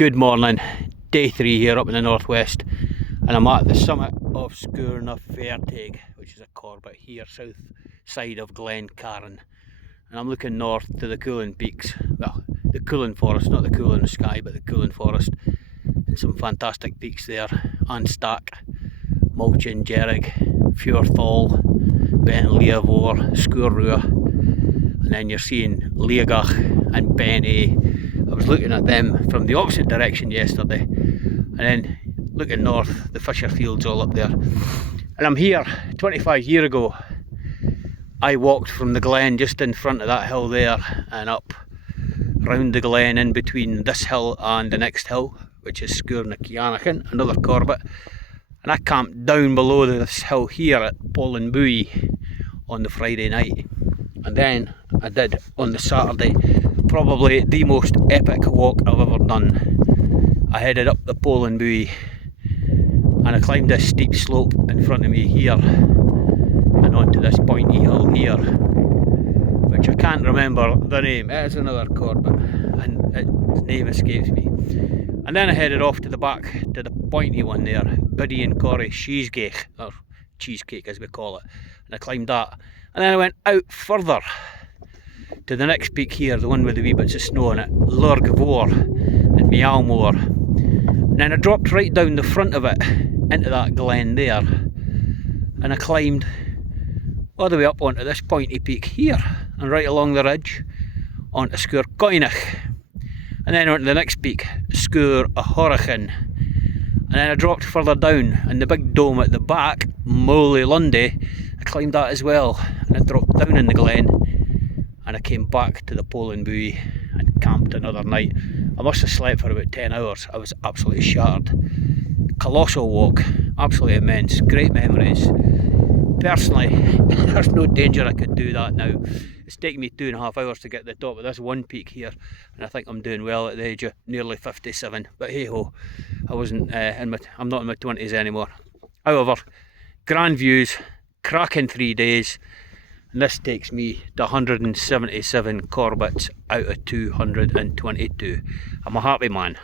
Good morning, day 3 here up in the northwest, and I'm at the summit of Sgurr na Faertaig, which is a Corbett here, south side of Glen Carran, and I'm looking north to the Cuillin Peaks, well, the Cuillin Forest, not the Cuillin Sky, but the Cuillin Forest, and some fantastic peaks there: Anstack, Mulchin, Jerrig, Fjorthall, Ben Leavor, Sgurr Rua, and then you're seeing Leagach and Ben A. I was looking at them from the opposite direction yesterday, and then looking north, the Fisher Fields all up there. And I'm here. 25 years ago I walked from the glen just in front of that hill there and up round the glen in between this hill and the next hill, which is Sgurr na Cianachan, another Corbett, and I camped down below this hill here at Pollenbuie on the Friday night. And then I did on the Saturday probably the most epic walk I've ever done. I headed up the Pollenbuie and I climbed this steep slope in front of me here and onto this pointy hill here, which I can't remember the name. It is another Corbett and its name escapes me. And then I headed off to the back to the pointy one there, Biddy and Corrie Cheesecake, or cheesecake as we call it, and I climbed that. And then I went out further to the next peak here, the one with the wee bits of snow on it, Lurgavor and Meowmore. And then I dropped right down the front of it into that glen there, and I climbed all the way up onto this pointy peak here, and right along the ridge onto Sgurr Coinach, and then onto the next peak, Sgurr Ahorachan. And then I dropped further down, and the big dome at the back, Moly Lundy, I climbed that as well, and I dropped down in the glen, and I came back to the Pollenbuie and camped another night. I must have slept for about 10 hours. I was absolutely shattered. Colossal walk, absolutely immense, great memories. Personally, there's no danger I could do that now. It's taken me 2.5 hours to get to the top of this one peak here, and I think I'm doing well at the age of nearly 57. But hey ho, I'm not in my 20s anymore. However, grand views, cracking 3 days, and this takes me to 177 Corbetts out of 222. I'm a happy man.